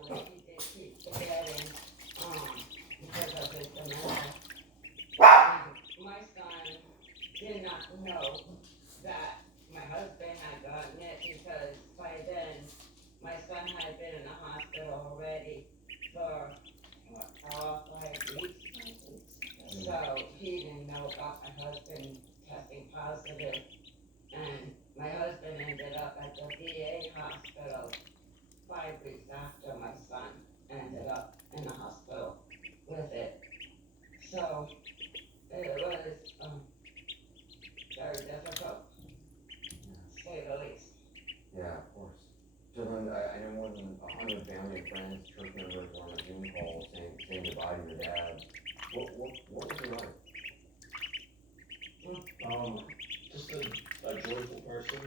unfortunately, he did keep forgetting, because of his dementia. My son did not know that my husband had gotten it because by then my son had been in the hospital already for what, 5 weeks. So he didn't know about my husband testing positive, and my husband ended up at the VA hospital 5 weeks after my son ended up in the hospital with it. So it was very difficult, to say the least. Yeah, of course. Children, I know more than 100 family and friends, church members were on a Zoom call saying goodbye to your dad. What was he like? Just a joyful person.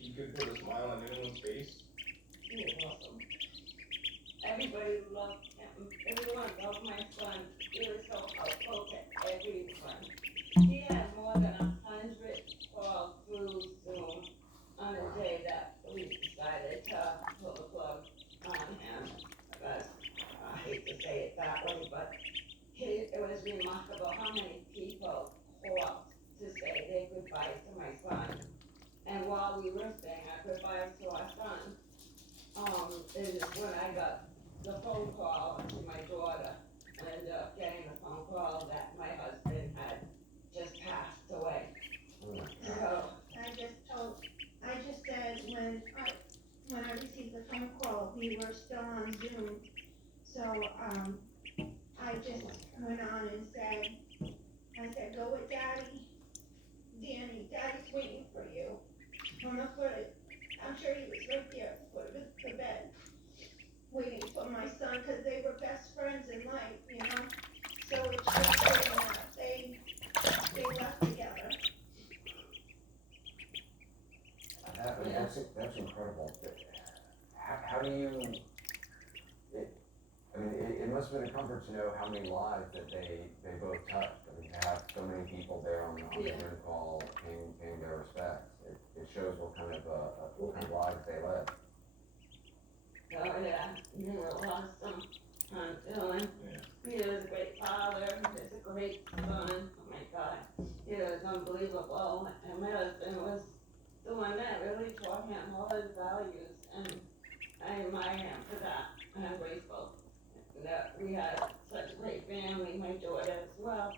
He could put a smile on anyone's face. He was awesome. Everybody loved him. Everyone loved my son. He was so helpful to everyone. He had more than 100 calls through Zoom on the day that we decided to pull the plug on him. Because I hate to say it that way, but it was remarkable how many people called to say their goodbyes to my son. And while we were saying our goodbyes to our son, is when I got the phone call to my daughter. I ended up getting a phone call that my husband had just passed away. So I just said when I received the phone call, we were still on Zoom. So, I just went on and said, go with Daddy, Danny, Daddy's waiting for you. On the foot, I'm sure he was right there at the foot of the bed, waiting for my son, cause they were best friends in life, you know? So it's just that they left together. That's incredible. How do you? It must have been a comfort to know how many lives that they both touched. I mean, to have so many people there on the Zoom call paying their respects. It shows what kind of lives they led. Oh yeah, you were awesome, Dylan. He was a great father. He was a great son. Oh my God, he was unbelievable. And my husband was the one that really taught him all his values, and I admire him for that. And I'm grateful that we had such a great family. My daughter as well.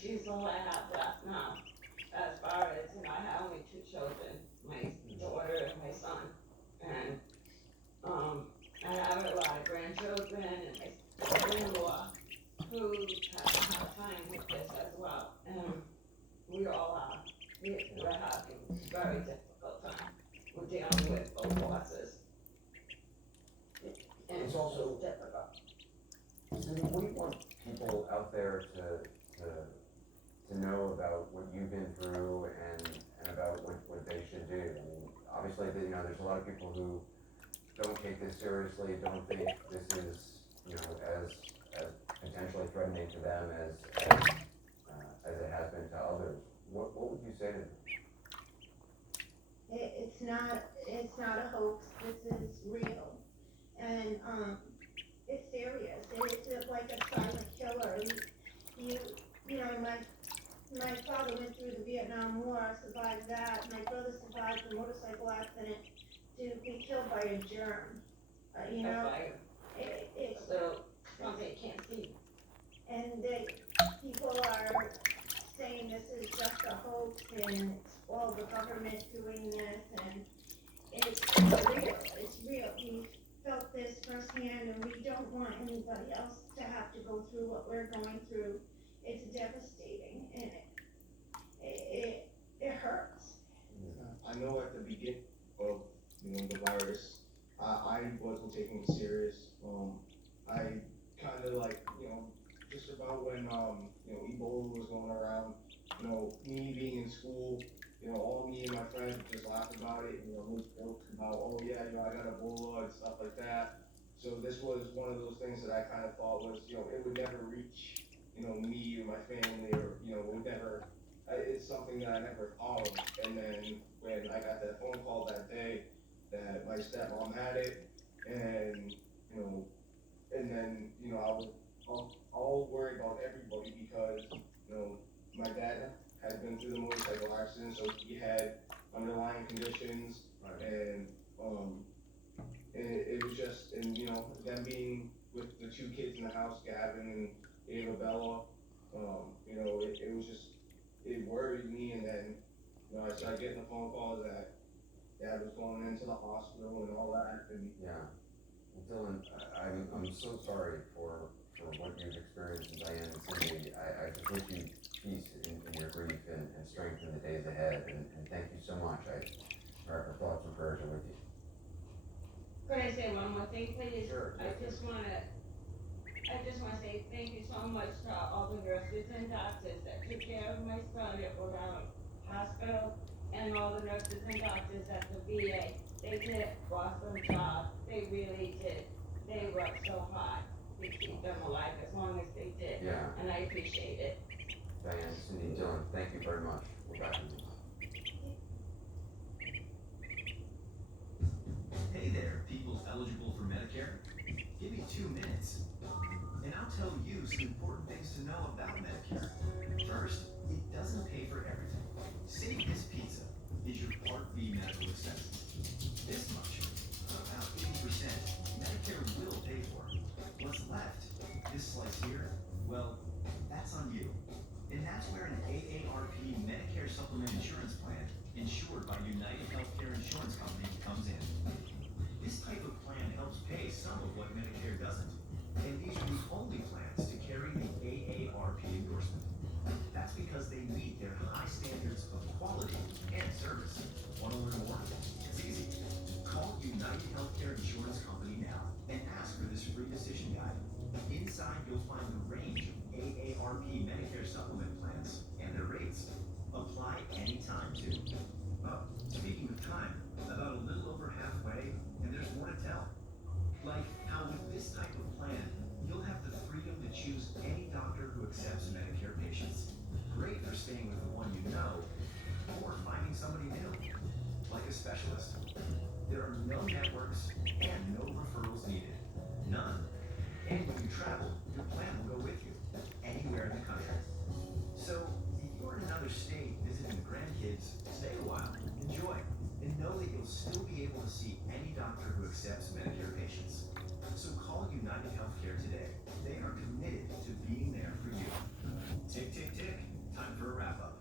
She's all I have left now. As far as I have only 2 children, my daughter and my son, and I have a lot of grandchildren and my sister-in-law who have a hard time with this as well. And we all are. We're having a very difficult time. We're dealing with both losses. And It's also difficult. Cindy, what do you want people out there to know about what you've been through and about what they should do? I mean, obviously, there's a lot of people who don't take this seriously, don't think this is, as potentially threatening to them as it has been to others. What would you say to them? It's not a hoax, this is real. And, it's serious, it's like a silent killer. My father went through the Vietnam War, survived that, my brother survived the motorcycle accident to be killed by a germ. It's, So something you can't see. and people are saying this is just a hoax and it's all the government doing this, and it's real. We felt this firsthand, and we don't want anybody else to have to go through what we're going through. It's devastating, and it hurts. I know at the beginning of the virus, I wasn't taking it serious. I kind of just about when Ebola was going around, me being in school, all me and my friends would just laugh about it, make jokes about, oh yeah, I got Ebola and stuff like that. So this was one of those things that I kind of thought was, it would never reach, me or my family, or, it would never, it's something that I never thought of. And then when I got that phone call that day, that my stepmom had it, and and then I was all worried about everybody because my dad had been through the motorcycle accident, so he had underlying conditions, Right. and it was just, and them being with the two kids in the house, Gavin and Ava Bella, it was just, it worried me, and then I started getting the phone calls that Dad was going into the hospital and all that, and Yeah. Well, Dylan, I'm so sorry for what you've experienced, and Diane and Cindy. I just wish you peace in your grief and strength in the days ahead, and thank you so much. Our thoughts and prayers are with you. Could I say one more thing, please? Sure. I just wanna say thank you so much to all the nurses and doctors that took care of my son at Rhode Island Hospital, and all the nurses and doctors at the VA. They did an awesome job. They really did. They worked so hard to keep them alive as long as they did. Yeah. And I appreciate it. Diane, Cindy, Dylan, thank you very much. We're back in. Hey there, people eligible for Medicare. Give me 2 minutes, and I'll tell you some important things to know about Medicare. First, it doesn't pay for everything. Say this pizza is your Part B medical expenses. This much, about 80%, Medicare will pay for. What's left, this slice here, well, that's on you. And that's where an AARP Medicare Supplement Insurance Plan, insured by United Healthcare Insurance Company, comes in. This type of plan helps pay some of what Medicare doesn't. And these are the only plans to carry the AARP endorsement. That's because they meet their high standards of quality and service. Want to learn more? It's easy. Call United Healthcare Insurance Company now and ask for this free decision guide. Inside, you'll find the range of AARP Medicare supplement plans and their rates. Apply anytime, too. Oh, speaking of time, about a little over halfway, and there's more to tell. Like how with this type of plan, you'll have the freedom to choose any doctor who accepts Medicare patients. Great for staying with the one you know, or finding somebody new, like a specialist. There are no networks and no referrals needed. None. And when you travel, your plan will go with you, anywhere in the country. So, if you're in another state visiting grandkids, stay a while, enjoy, and know that you'll still be able to see any doctor who accepts Medicare patients. So call United Healthcare today. They are committed to being there for you. Tick, tick, tick. Time for a wrap-up.